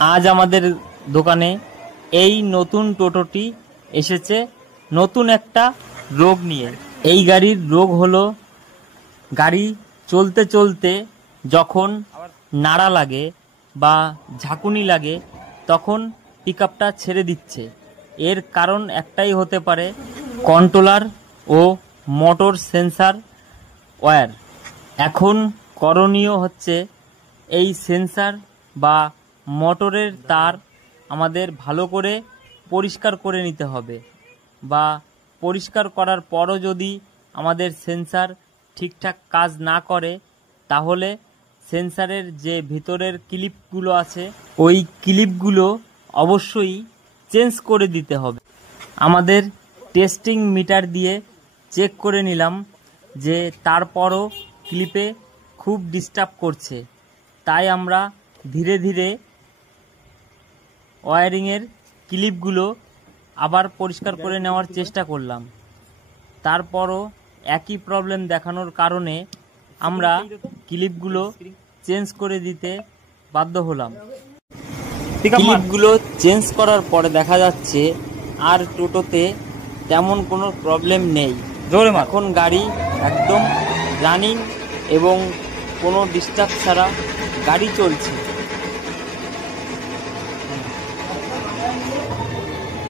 আজ আমাদের দোকানে এই নতুন টোটোটি এসেছে নতুন একটা রোগ নিয়ে। এই গাড়ির রোগ হলো গাড়ি চলতে চলতে যখন নাড়া লাগে বা ঝাঁকুনি লাগে তখন পিকআপটা ছেড়ে দিচ্ছে। এর কারণ একটাই হতে পারে কন্ট্রোলার ও মোটর সেন্সার ওয়্যার। এখন করণীয় হচ্ছে এই সেন্সার বা মোটরের তার আমাদের ভালো করে পরিষ্কার করে নিতে হবে, বা পরিষ্কার করার পরও যদি আমাদের সেন্সার ঠিকঠাক কাজ না করে তাহলে সেন্সারের যে ভিতরের ক্লিপগুলো আছে ওই ক্লিপগুলো অবশ্যই চেঞ্জ করে দিতে হবে। আমাদের টেস্টিং মিটার দিয়ে চেক করে নিলাম যে তারপরও ক্লিপে খুব ডিস্টার্ব করছে, তাই আমরা ধীরে ধীরে ওয়্যারিংয়ের ক্লিপগুলো আবার পরিষ্কার করে নেওয়ার চেষ্টা করলাম। তারপরও একই প্রবলেম দেখানোর কারণে আমরা ক্লিপগুলো চেঞ্জ করে দিতে বাধ্য হলাম। ক্লিপগুলো চেঞ্জ করার পরে দেখা যাচ্ছে আর টোটোতে তেমন কোনো প্রবলেম নেই। এখন গাড়ি একদম রানিং এবং কোনো ডিস্টার্ব ছাড়া গাড়ি চলছে।